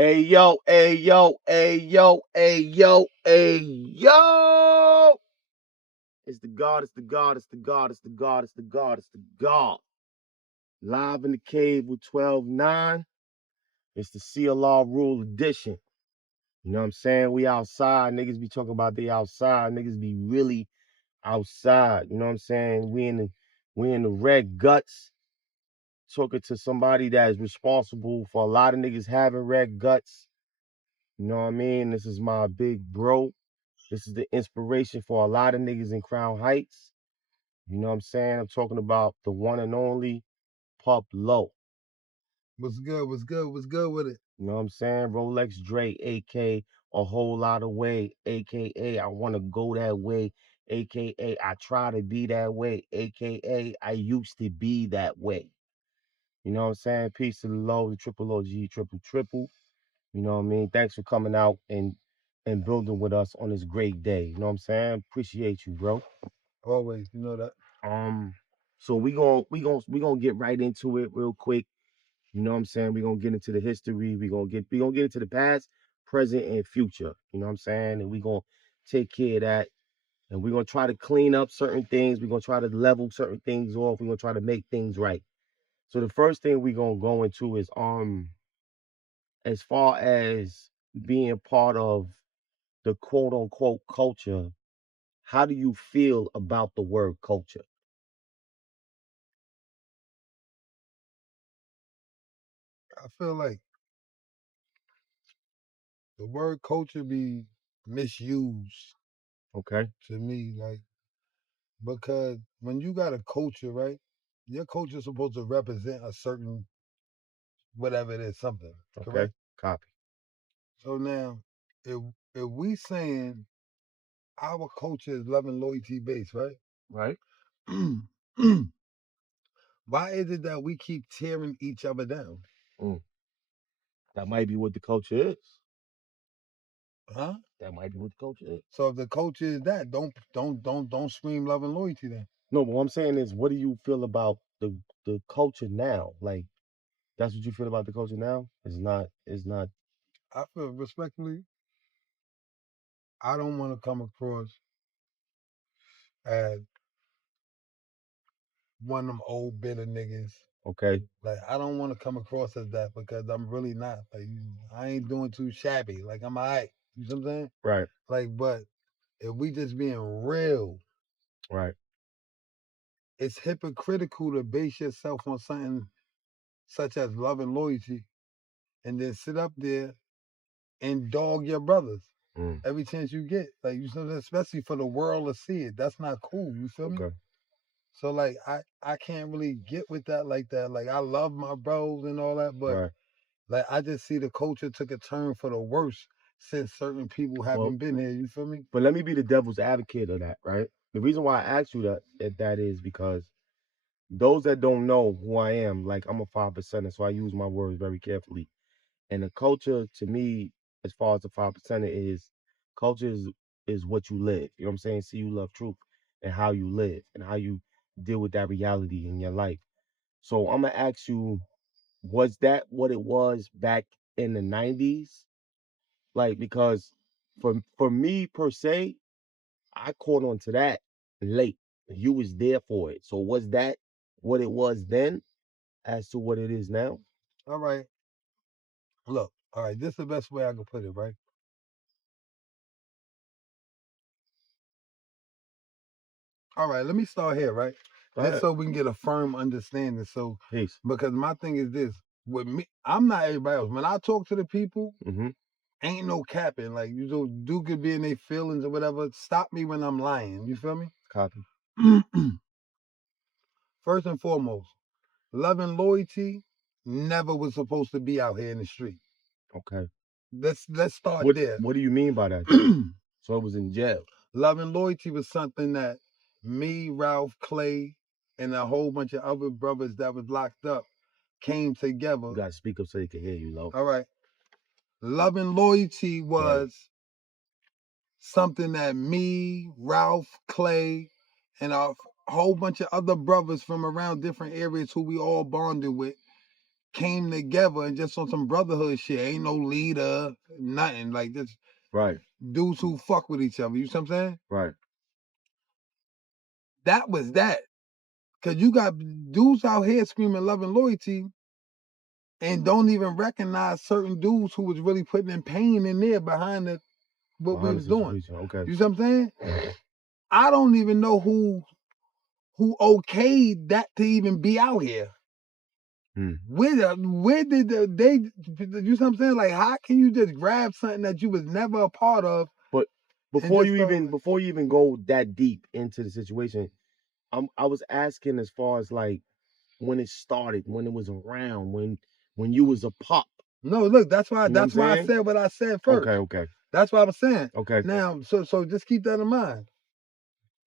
Hey yo, hey yo, hey yo, hey yo, hey yo. It's the God, it's the God, it's the God, it's the God, it's the God, it's the God. Live in the cave with 12-9. It's the CLR Rule Edition. You know what I'm saying? We outside. Niggas be talking about they outside. Niggas be really outside. You know what I'm saying? We in the red guts. Talking to somebody that is responsible for a lot of niggas having red guts. You know what I mean? This is my big bro. This is the inspiration for a lot of niggas in Crown Heights. You know what I'm saying? I'm talking about the one and only Pup-Lo. What's good? What's good? What's good with it? You know what I'm saying? RolexxDre, aka a whole lot of way, aka I want to go that way, aka I try to be that way, aka I used to be that way. You know what I'm saying? Peace to the low, the triple OG, triple triple. You know what I mean? Thanks for coming out and building with us on this great day. You know what I'm saying? Appreciate you, bro. Always, you know that. Um, so we gonna get right into it real quick. You know what I'm saying? We're gonna get into the history. We gonna get into the past, present, and future. You know what I'm saying? And we're gonna take care of that. And we're gonna try to clean up certain things. We're gonna try to level certain things off. We're gonna try to make things right. So the first thing we're gonna go into is as far as being part of the quote unquote culture, how do you feel about the word culture? I feel like the word culture be misused Okay. to me, like because when you got a culture, right? Your culture is supposed to represent a certain whatever it is, something, Okay. correct? Copy. So now, if if we saying our culture is love and loyalty based, right? Right. Why is it that we keep tearing each other down? Mm. That might be what the culture is. Huh? That might be what the culture is. So if the culture is that, don't scream love and loyalty then. No, but what I'm saying is, what do you feel about the culture now? Like, that's what you feel about the culture now? It's not. It's not. I feel respectfully, I don't want to come across as one of them old bitter niggas. Okay. Like I don't want to come across as that because I'm really not. Like I ain't doing too shabby. Like I'm alright. You know what I'm saying? Right. Like, but if we just being real, Right. it's hypocritical to base yourself on something such as love and loyalty, and then sit up there and dog your brothers Mm. every chance you get. Like you know, especially for the world to see it. That's not cool. You feel me? Okay. So like I can't really get with that like that. Like I love my bros and all that, but Right. like I just see the culture took a turn for the worse since certain people Well, haven't been here. You feel me? but let me be the devil's advocate of that. Right. The reason why I asked you that is because those that don't know who I am, like I'm a 5%er, so I use my words very carefully. And the culture to me, as far as the 5%er is, culture is what you live. You know what I'm saying? See, you love truth and how you live and how you deal with that reality in your life. So I'm gonna ask you, was that what it was back in the 90s? Like, because for me per se, I caught on to that late. You was there for it. So was that what it was then as to what it is now? All right. Look, all right, this is the best way I can put it, right? All right, let me start here, right? Go Just ahead. so we can get a firm understanding. So Peace. because my thing is this, with me, I'm not everybody else. When I talk to the people, Mm-hmm. ain't no capping. Like you know, do could be in their feelings or whatever. Stop me when I'm lying. You feel me? Copy. First and foremost, love and loyalty never was supposed to be out here in the street. Okay. Let's start What there. what do you mean by that though? So it was in jail. Love and loyalty was something that me, Ralph, Clay, and a whole bunch of other brothers that was locked up came together. You gotta speak up so they can hear you, low. All right. Love and loyalty Right. was something that me, Ralph, Clay, and a whole bunch of other brothers from around different areas who we all bonded with came together and just on some brotherhood shit. Ain't no leader, nothing. Like just Right. dudes who fuck with each other. You see what I'm saying? Right. That was that. Cause you got dudes out here screaming love and loyalty and don't even recognize certain dudes who was really putting in pain in there behind what we was doing. Okay. You see what I'm saying? I don't even know who okayed that to even be out here. Where did they, you see what I'm saying? Like, how can you just grab something that you was never a part of? But before you even go that deep into the situation, I was asking as far as like when it started, when it was around, when you was a pup. No, look, that's why I said what I said first. Okay. That's what I was saying. Okay. Now, so just keep that in mind.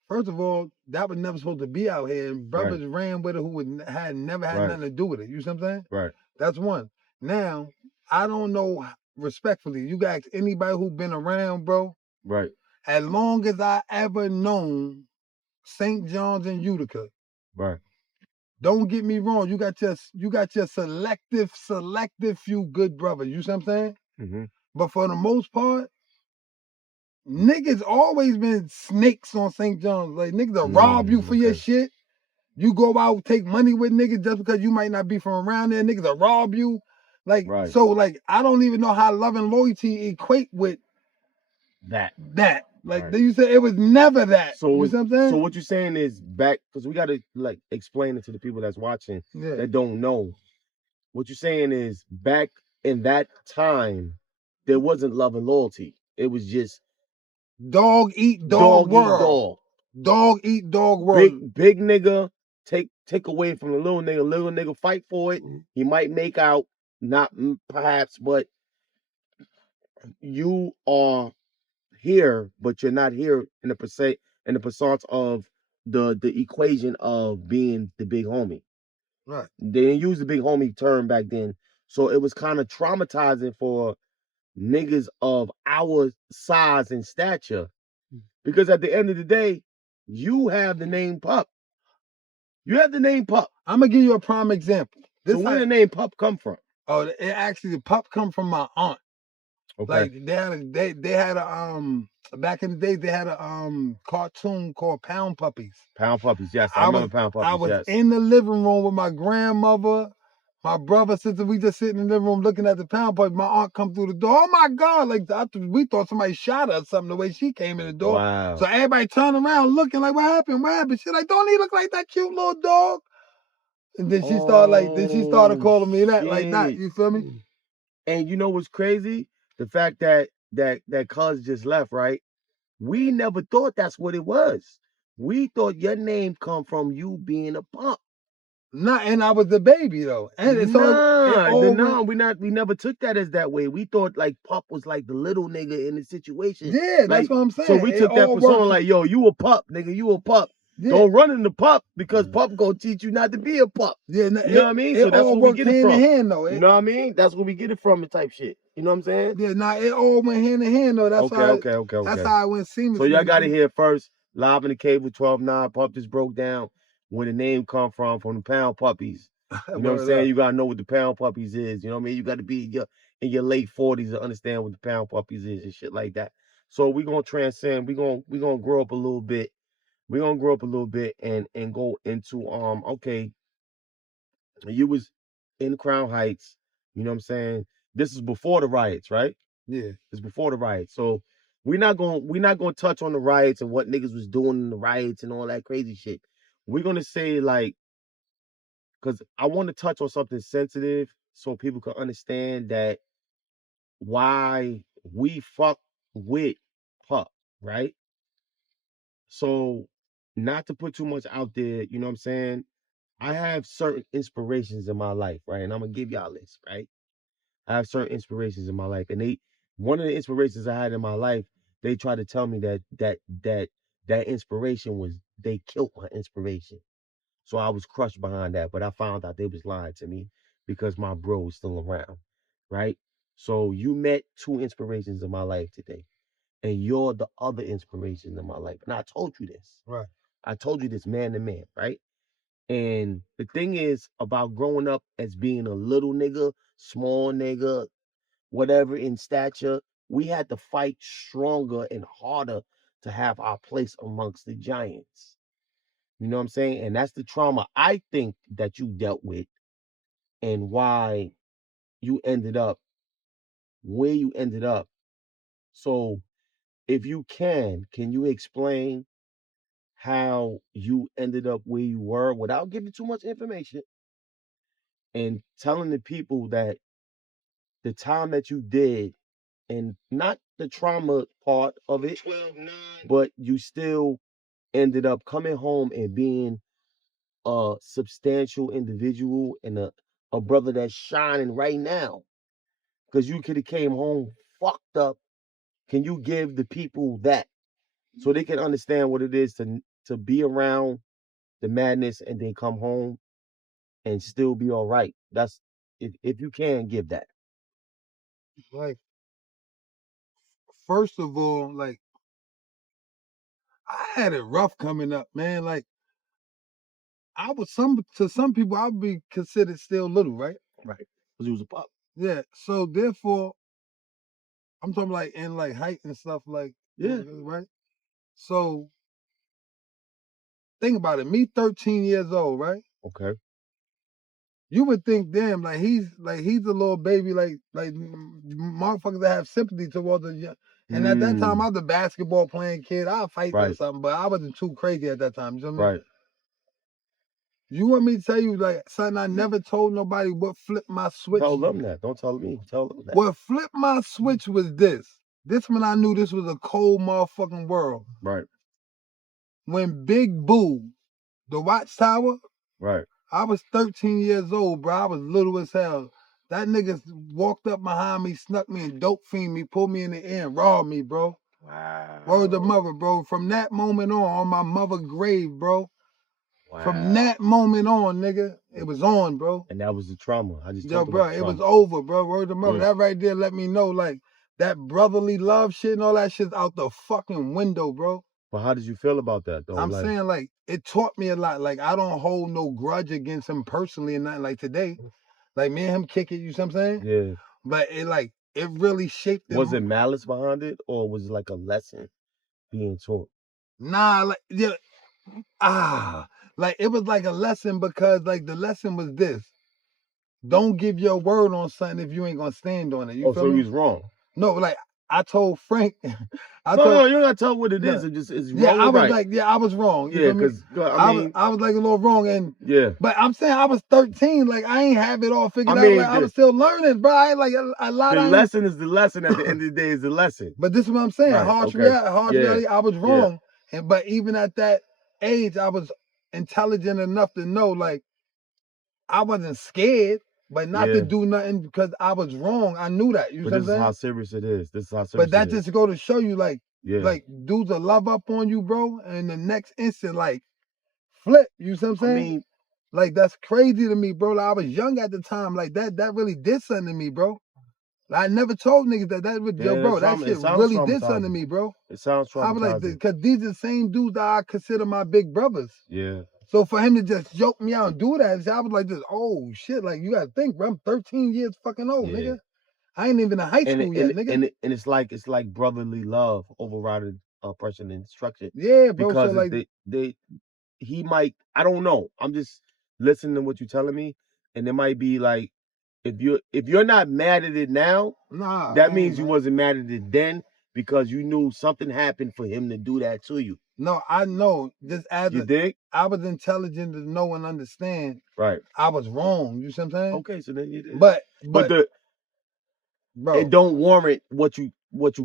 First of all, that was never supposed to be out here, and brothers ran with it who had never had nothing to do with it. You see what I'm saying? Right. That's one. Now, I don't know, respectfully, you got anybody who been around, bro. Right. As long as I ever known St. John's and Utica. Right. Don't get me wrong. You got your selective few good brothers. You see what I'm saying? Mm-hmm. But for the most part, niggas always been snakes on St. John's. Like niggas will rob you for your shit. You go out take money with niggas just because you might not be from around there. Niggas will rob you. Like so, like I don't even know how love and loyalty equate with that. Like you said, it was never that. So you see what I'm saying? So what you're saying is back because we gotta like explain it to the people that's watching that don't know. What you're saying is back in that time, there wasn't love and loyalty. It was just dog eat dog world. Dog eat dog world. Big nigga take away from the little nigga fight for it. He might make out, not perhaps, but you are here, but you're not here in the percent of the equation of being the big homie. Right. They didn't use the big homie term back then, so it was kind of traumatizing for niggas of our size and stature, because at the end of the day, you have the name Pup. You have the name Pup. I'm gonna give you a prime example. So where did the name Pup come from? Oh, it actually the Pup come from my aunt. Okay. Like they had a back in the day they had a cartoon called Pound Puppies. Pound Puppies, yes. I remember Pound Puppies. I was in the living room with my grandmother, my brother, sister. We just sitting in the living room looking at the Pound Puppies. My aunt come through the door. Oh my God! Like we thought somebody shot her or something the way she came in the door. Wow. So everybody turned around looking like, what happened? What happened? She like, don't he look like that cute little dog? And then she started calling me that like that. You feel me? And you know what's crazy? The fact that cuz just left, right? We never thought that's what it was. We thought your name come from you being a pump. Nah, and I was the baby though. And we never took that as that way. We thought like Pup was like the little nigga in the situation. Yeah, that's what I'm saying. So we took that persona like, yo, you a pup, nigga, you a pup. Yeah. Don't run into Pup because Pup gonna teach you not to be a pup. Yeah, you know what I mean? So that's where we get it from. Hand, though. You know what I mean? That's where we get it from, and type shit. You know what I'm saying? Yeah, it all went hand in hand though. That's okay. That's how I went seamlessly. So y'all got it here first. Live in the cave with 12-9. Pup just broke down where the name come from the Pound Puppies. You know what I'm saying? You gotta know what the Pound Puppies is. You know what I mean? You got to be in your late 40s to understand what the Pound Puppies is and shit like that. So we gonna transcend. We gonna grow up a little bit. We're gonna grow up a little bit and go into okay. You was in Crown Heights, you know what I'm saying? This is before the riots, right? Yeah. It's before the riots. So we're not gonna touch on the riots and what niggas was doing in the riots and all that crazy shit. We're gonna say like, cause I want to touch on something sensitive so people can understand that why we fuck with Pup, right? So not to put too much out there, you know what I'm saying? I have certain inspirations in my life, right? And I'm gonna give y'all this, right? I have certain inspirations in my life. And one of the inspirations I had in my life, they tried to tell me that inspiration was, they killed my inspiration. So I was crushed behind that, but I found out they was lying to me because my bro was still around, right? So you met two inspirations in my life today, and you're the other inspiration in my life. And I told you this. Right. I told you this man to man, right? And the thing is about growing up as being a little nigga, small nigga, whatever in stature, we had to fight stronger and harder to have our place amongst the giants. You know what I'm saying? And that's the trauma I think that you dealt with and why you ended up where you ended up. So if you can you explain how you ended up where you were without giving too much information and telling the people that the time that you did and not the trauma part of it, but you still ended up coming home and being a substantial individual and a brother that's shining right now. Because you could have came home fucked up. Can you give the people that so they can understand what it is to be around the madness and then come home and still be all right? That's if you can give that. Like, first of all, like, I had it rough coming up, man. Like, I was to some people I would be considered still little, right? Right. Because he was a pup. Yeah. So therefore, I'm talking like in like height and stuff, like, Yeah. right? So think about it. Me, 13 years old, right? Okay. You would think, damn, like he's a little baby, like motherfuckers that have sympathy towards the young. And at that time, I was a basketball playing kid. I'll fight or something, but I wasn't too crazy at that time. You know what I mean? Right. You want me to tell you, like, son, I never told nobody what flipped my switch. Tell them that. Don't tell me. Tell them that. What flipped my switch was this. This when I knew this was a cold motherfucking world. Right. When Big Boo, the Watchtower, Right. I was 13 years old, bro. I was little as hell. That nigga walked up behind me, snuck me and dope fiend me, pulled me in the air and robbed me, bro. Wow. Word to mother, bro. From that moment on my mother's grave, bro. Wow. From that moment on, nigga, it was on, bro. And that was the trauma. I just Yo, bro, it was over, bro. Word to mother. That right there let me know, like, that brotherly love shit and all that shit's out the fucking window, bro. But how did you feel about that, though? I'm saying, like, it taught me a lot. Like, I don't hold no grudge against him personally and nothing. Like, today, like, me and him kick it, you see what I'm saying? Yeah. But it really shaped it. Was it malice behind it, or was it like a lesson being taught? Nah, like, yeah. Like, it was like a lesson because, like, the lesson was this. Don't give your word on something if you ain't gonna stand on it. You feel me? So he was wrong. No, like, I told Frank. No, you're not telling what it is. It just is wrong. Yeah, I was right. like, I was wrong. You because I was like a little wrong, and yeah. But I'm saying I was 13. Like, I ain't have it all figured out. Like, I was still learning, bro. I like a lot. The lesson is the lesson. At the end of the day, is the lesson. But this is what I'm saying. Right, harsh reality. I was wrong, but even at that age, I was intelligent enough to know, like, I wasn't scared. But not to do nothing because I was wrong. I knew that. You know what I'm saying? This is how serious it is. This is how serious But that just go to show you, like, dudes will love up on you, bro, and the next instant, like, flip. You see what I'm saying? I mean, like, that's crazy to me, bro. Like, I was young at the time. Like, that really did something to me, bro. Like, I never told niggas that was, yo, bro, that shit really did something to me, bro. It sounds traumatizing. I was like, because these are the same dudes that I consider my big brothers. Yeah. So for him to just joke me out and do that, I was like, this, oh shit, like, you gotta think, bro, I'm 13 years fucking old, nigga. I ain't even in high school yet, nigga. And it's like brotherly love overriding oppression and destruction. Yeah, bro. Because so like he might, I don't know. I'm just listening to what you're telling me, and it might be like, if you're not mad at it now, that means you wasn't mad at it then because you knew something happened for him to do that to you. No, I know. Just as you dig? I was intelligent to know and understand. Right. I was wrong. You see what I'm saying? Okay, so then you did. But it don't warrant what you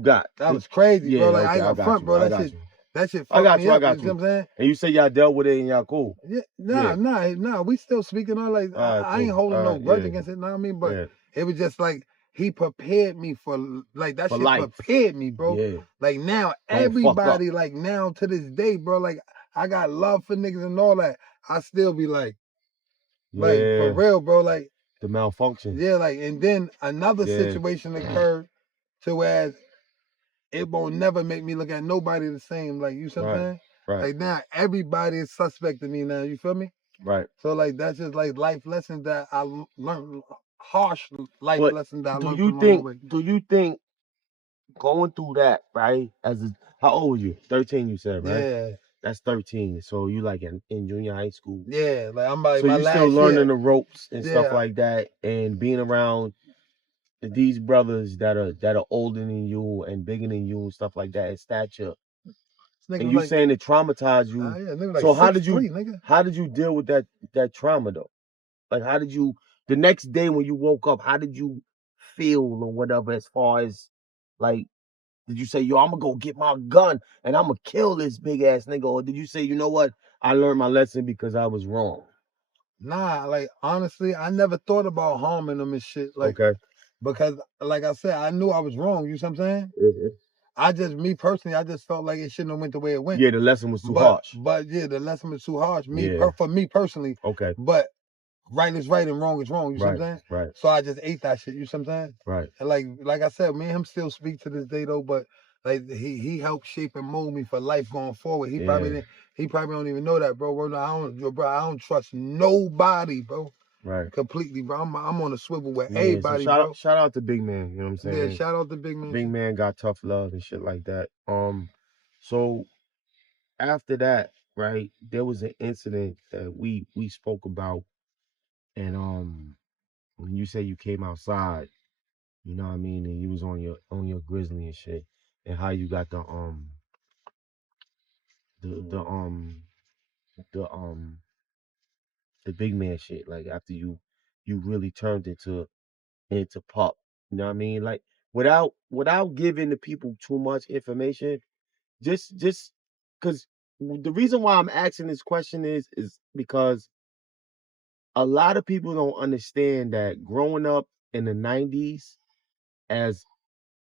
got. That was crazy, bro. Like, I ain't gonna front, bro. That shit fucked me up. You know what I'm saying? And you say y'all dealt with it and y'all cool. Yeah, nah. We still speaking on, like, I ain't holding no grudge against it. Know what I mean? But it was just like he prepared me for, like, that shit prepared me, bro. Yeah. Like, now everybody, like, now to this day, bro, like, I got love for niggas and all that. I still be like for real, bro, like the malfunction. Yeah, like, and then another situation occurred to where it won't never make me look at nobody the same. Like, you see what I'm saying? Right. Like, now everybody is suspect to me now. You feel me? Right. So like that's just like life lessons that I learned, harsh life But lessons that I do learned you along the think? way. Do you think going through that, right? How old were you? 13, you said, right? Yeah, That's 13. So you like in junior high school. yeah. Like I'm like So my you still last learning year. the ropes and stuff Yeah. like that, and being around these brothers that are older than you and bigger than you and stuff like that in stature. This nigga And was you like, saying it traumatized you. yeah, nigga like So 6'3", nigga. how did you deal with that trauma though? Like how did you the next day when you woke up, how did you feel or whatever as far as like did you say, yo, I'm gonna go get my gun and I'm gonna kill this big ass nigga? Or did you say, you know what? I learned my lesson because I was wrong. Nah, like honestly, I never thought about harming them and shit. Like, Okay. because like I said, I knew I was wrong. You see what I'm saying? Mhm. Me personally, I just felt like it shouldn't have went the way it went. Yeah, the lesson was too But harsh. yeah, the lesson was too harsh. Yeah. For me personally. Okay. But right is right and wrong is wrong. You see what I'm saying? Right. So I just ate that shit. You see what I'm saying? Right. And like I said, me and him still speak to this day though. But like he helped shape and mold me for life going forward. He probably don't even know that, bro. I don't trust nobody, bro. Right. Completely, bro. I'm on a swivel with Yeah, everybody, so bro. shout out to Big Man, you know what I'm saying? Yeah, shout out to Big Man. Big Man got tough love and shit like that. So after that, right, there was an incident that we spoke about, and when you say you came outside, you know what I mean, and you was on your grizzly and shit, and how you got the the um the big man shit, like after you really turned into Pup. You know what I mean? Like without giving the people too much information, just because the reason why I'm asking this question is because a lot of people don't understand that growing up in the 90s as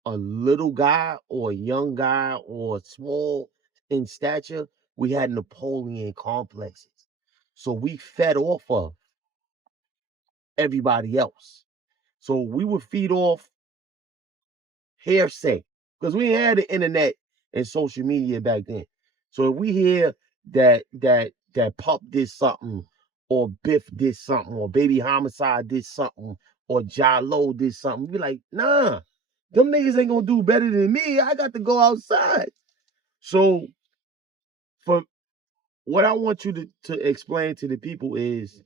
a little guy or a young guy or small in stature, we had Napoleon complexes. So we fed off of everybody else. So we would feed off hearsay because we ain't had the internet and social media back then. So if we hear that Pup did something, or Biff did something, or Baby Homicide did something, or Jalo did something, we be like, nah, them niggas ain't gonna do better than me. I got to go outside. So for what I want you to explain to the people is,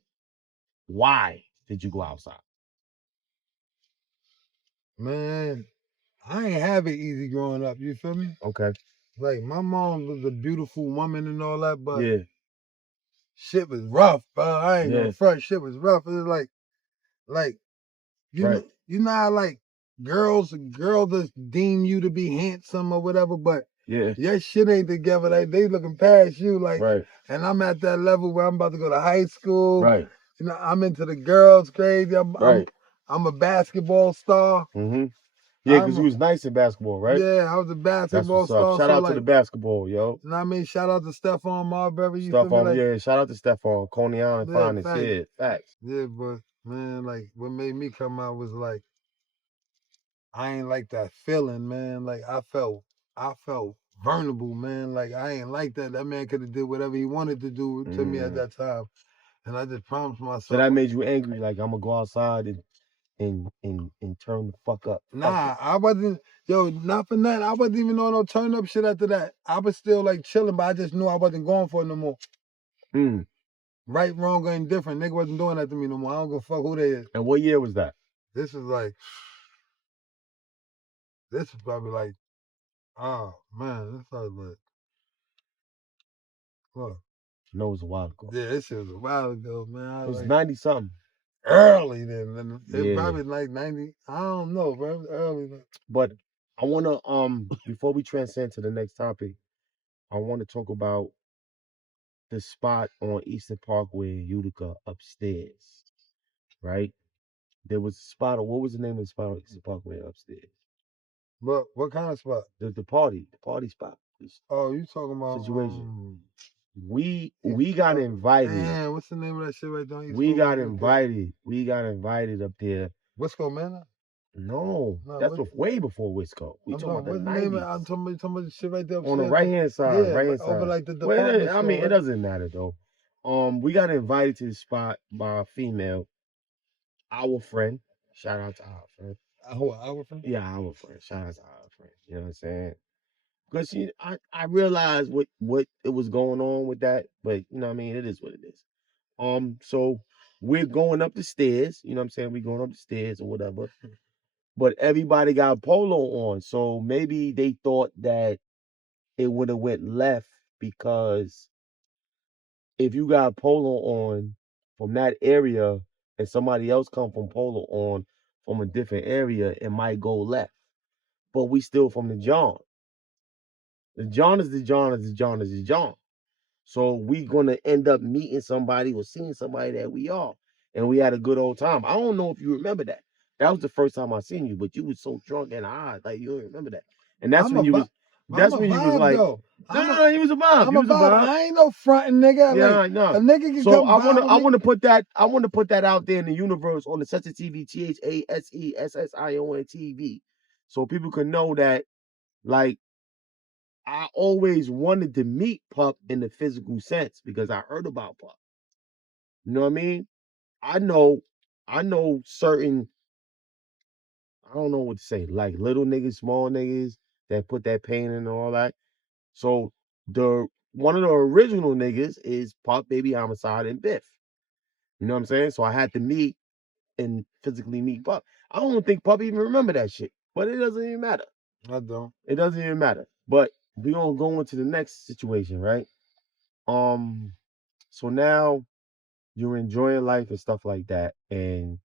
why did you go outside? Man, I ain't have it easy growing up. You feel me? Okay. Like my mom was a beautiful woman and all that, but Yeah. shit was rough, bro. I ain't Yeah. gonna front. Shit was rough. It was like you Right. know, you know how like girls just deem you to be handsome or whatever, but Yeah. your shit ain't together. Like they looking past you, like. Right. And I'm at that level where I'm about to go to high school. Right. You know, I'm into the girls crazy. Right. I'm a basketball star. Mm-hmm. Yeah, because you was nice in basketball, right? Yeah, I was a That's basketball what's up. star. Shout so out like, to the basketball, yo. you know what I mean? Shout out to Stephon Marbury. You feel me? Stephon, Like, yeah, shout out to Stephon, Coney Island yeah, finest, facts. yeah, facts. Yeah, but man, like what made me come out was like I ain't like that feeling, man. Like I felt vulnerable, man. Like I ain't like that. That man could have did whatever he wanted to do to me at that time. And I just promised myself. So that made you angry, like I'm gonna go outside and turn the fuck up. Nah, I wasn't. Yo, not for nothing. I wasn't even on no turn up shit after that. I was still like chilling, but I just knew I wasn't going for it no more. Right, wrong, or indifferent. Nigga wasn't doing that to me no more. I don't give a fuck who they is. And what year was that? This is probably like, oh man, this probably like, what? No, it was a while ago. Yeah, this shit was a while ago, man. It was 90 something. Early then. It Yeah. probably like 90. I don't know, bro. It was early then. But I wanna before we transcend to the next topic, I wanna talk about the spot on Eastern Parkway in Utica upstairs. Right? There was a spot. What was the name of the spot on Eastern Parkway upstairs? What kind of spot? The party spot. Oh, you talking about situation. We got invited. Man, what's the name of that shit right there? We got invited. We got invited up there. Wisco Manor? No, that's way before Wisco. We talking about the 90s. I'm talking about the shit right there on the right hand side. Yeah, right hand over side. like the Well, department I mean, store, it doesn't matter though. We got invited to the spot by a female, our friend. Shout out to our friend. Our friend? Yeah, our friend. Shout out to our friend. You know what I'm saying? Because I realized what it was going on with that, but you know what I mean, it is what it is. So we're going up the stairs, you know what I'm saying? We're going up the stairs or whatever. But everybody got polo on. So maybe they thought that it would have went left because if you got polo on from that area and somebody else come from polo on from a different area, it might go left. But we still from the John. The John is the John is the John is the John. So we gonna end up meeting somebody or seeing somebody that we are. And we had a good old time. I don't know if you remember that. That was the first time I seen you, but you was so drunk and high, like you don't remember that. And that's I'm when a you was vibe. that's I'm a when you was vibe like, though. no, you was a vibe. I'm You a was a vibe. vibe. I ain't no fronting nigga. Yeah, Like no. a nigga can So come I vibe with me. wanna put that out there in the universe on the Session TV, THASESSION TV. So people can know that like I always wanted to meet Pup in the physical sense because I heard about Pup. You know what I mean? I know certain, I don't know what to say, like little niggas, small niggas that put that pain in and all that. So the one of the original niggas is Pup, Baby Homicide, and Biff. You know what I'm saying? So I had to meet and physically meet Pup. I don't think Pup even remember that shit, but it doesn't even matter. I don't. It doesn't even matter. But we gonna go into the next situation, right? So now you're enjoying life and stuff like that. And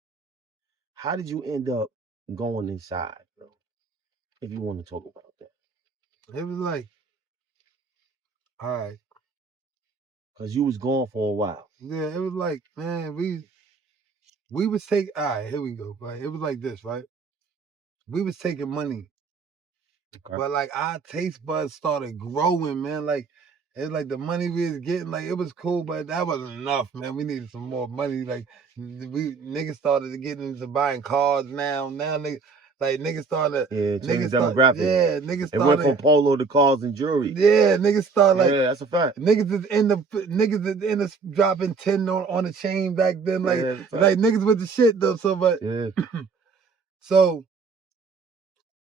how did you end up going inside, bro? If you want to talk about that. It was like, all right. Because you was gone for a while. Yeah, it was like, man, we was taking, all right, here we go. Right? It was like this, right? We was taking money. Okay. But like our taste buds started growing, man. Like it's like the money we was getting, like it was cool, but that wasn't enough, man. We needed some more money. Like we niggas started getting into buying cars now. Now niggas started Change demographic. Niggas It went from started polo to cars and jewelry. yeah, niggas started like that's a fact. niggas is in the dropping 10 on the chain back then. Like Yeah, that's a fact. like niggas with the shit though. So but Yeah. so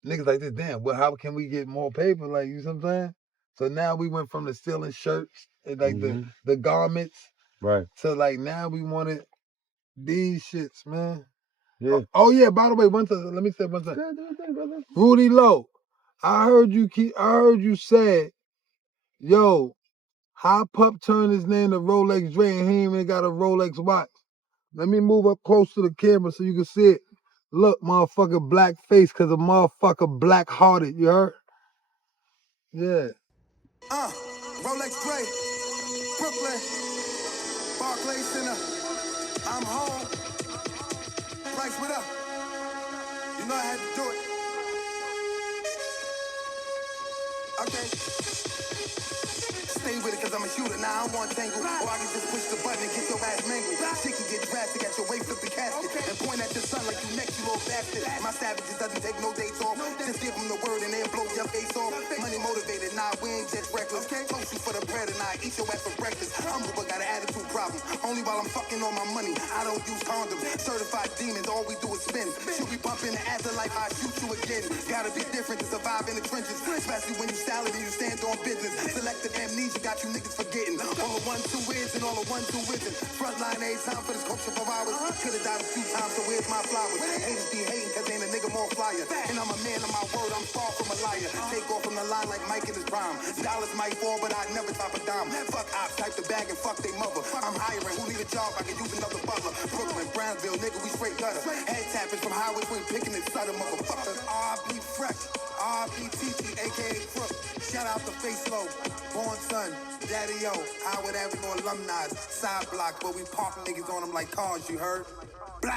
niggas like this, damn, well, how can we get more paper? Like, you know what I'm saying? So now we went from the stealing shirts and like the garments, Right. to like now we wanted these shits, man. Yeah. Oh yeah, by the way, one time, let me say one thing. Go ahead, do your thing, brother. Rudy Lowe, I heard you said, yo, how Pup turned his name to RolexxDre and he ain't even got a Rolex watch. Let me move up close to the camera so you can see it. Look, motherfucker, black face, cause a motherfucker black hearted, you heard? Yeah. RolexxDre, Brooklyn, Barclays Center. I'm home. Price, what up? You know I had to do it. Okay. Stay with it cause I'm a shooter, now I don't want tangle. Or I can just push the button and get your ass mangled. Shit can get drastic at your waist, flip the casket. And point at your son like you next, you little bastard. My savages doesn't take no days off. Just give them the word and then blow your face off. Money motivated, nah, we ain't just reckless. Toast you for the bread and I eat your ass for breakfast. Humble but got an attitude problem. Only while I'm fucking on my money, I don't use condoms. Certified demons, all we do is spin. Should we bump in the afterlife, I shoot you again. Gotta be different to survive in the trenches. Especially when you salad and you stand on business. Selective amnesia got you niggas forgetting. All the 1-2 is and all the 1-2 isn't. Frontline ain't time for this culture for hours. Could've died a few times, so where's my flowers? Haters be hating cause ain't a nigga more flyer. And I'm a man of my word, I'm far from a liar. Take off from the line like Mike in his prime. Dollars might fall, but I never top a dime. Fuck ops, type the bag and fuck they mother. I'm hiring, who need a job? I can use another butler. Brooklyn, Brownsville, nigga, we straight gutter. Head tappers from Highway 20, picking and sutter, motherfuckers. R.P. Fresh, R.P.T.T. aka Crook. Shout out to Pup-Lo, Born Son, Daddy O, Howard Avenue alumni, side block, but we park niggas on them like cars, you heard? Blow!